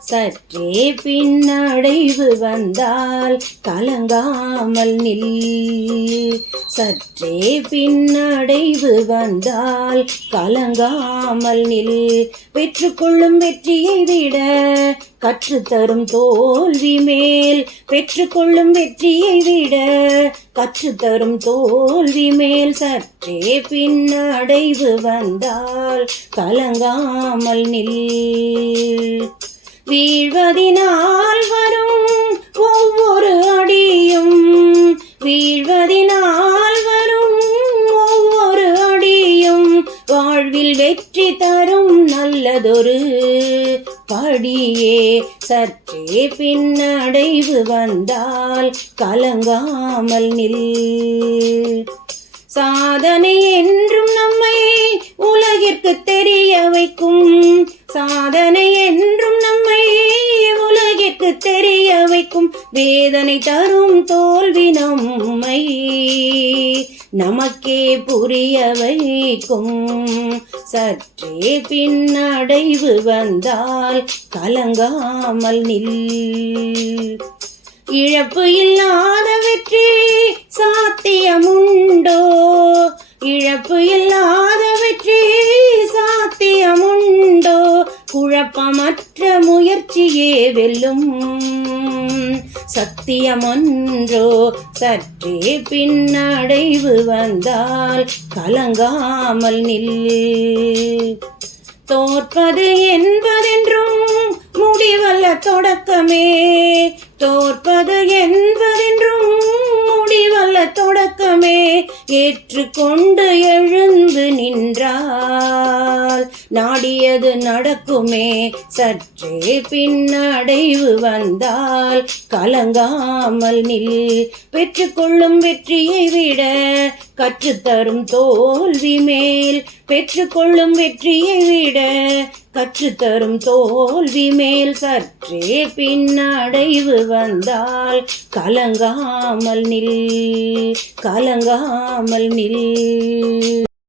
சற்றே பின்னடைவு வந்தால் கலங்காமல் நில். சற்றே பின்னடைவு வந்தால் கலங்காமல் நில். பெற்றுக்கொள்ளும் வெற்றியை விட கற்றுத்தரும் தோல்வி மேல். பெற்றுக்கொள்ளும் வெற்றியை விட கற்றுத்தரும் தோல்வி மேல். சற்றே பின்னடைவு வந்தால் கலங்காமல் நில். வீழ்வதினால் வரும் ஒவ்வொரு அடியும், வீழ்வதினால் வரும் ஒவ்வொரு அடியும் வாழ்வில் வெற்றி தரும் நல்லதொரு படியே. சற்றே பின்னடைவு வந்தால் கலங்காமல் நில். சாதனை என்றும் நம்மை உலகிற்கு தெரிய வைக்கும். சாதனை என்றும் நம்மை உலகிற்கு தெரிய வைக்கும். வேதனை தரும் தோல்வி நம்மை நமக்கே புரிய வைக்கும். சற்றே பின்னடைவு வந்தால் கலங்காமல் நில். இழப்பு இல்லாத வெற்றி சாத்தியமுண்டோ? இழப்பு இல்லாத வெற்றி சாத்தியமுண்டோ? குழப்பமற்ற முயற்சியே வெல்லும் சத்தியமன்றோ? சற்றே பின்னடைவு வந்தால் கலங்காமல் நில். தோற்பது என்பதென்றும் முடிவல்ல தொடக்கமே. தோற்பது என்பதென்றும் முடிவல்ல தொடக்கமே. ஏற்றுக்கொண்டு எழுந்து நின்றால் நாடியது நடக்குமே. சற்றே பின்னடைவு வந்தால் கலங்காமல் நில். பெற்றுக்கொள்ளும் வெற்றியை விட கற்றுத்தரும் தோல்வி மேல். பெற்றுக்கொள்ளும் வெற்றியை விட கற்றுத்தரும் தோல்வி மேல். சற்றே பின்னடைவு வந்தால் கலங்காமல் நில். கலங்காமல் நில்.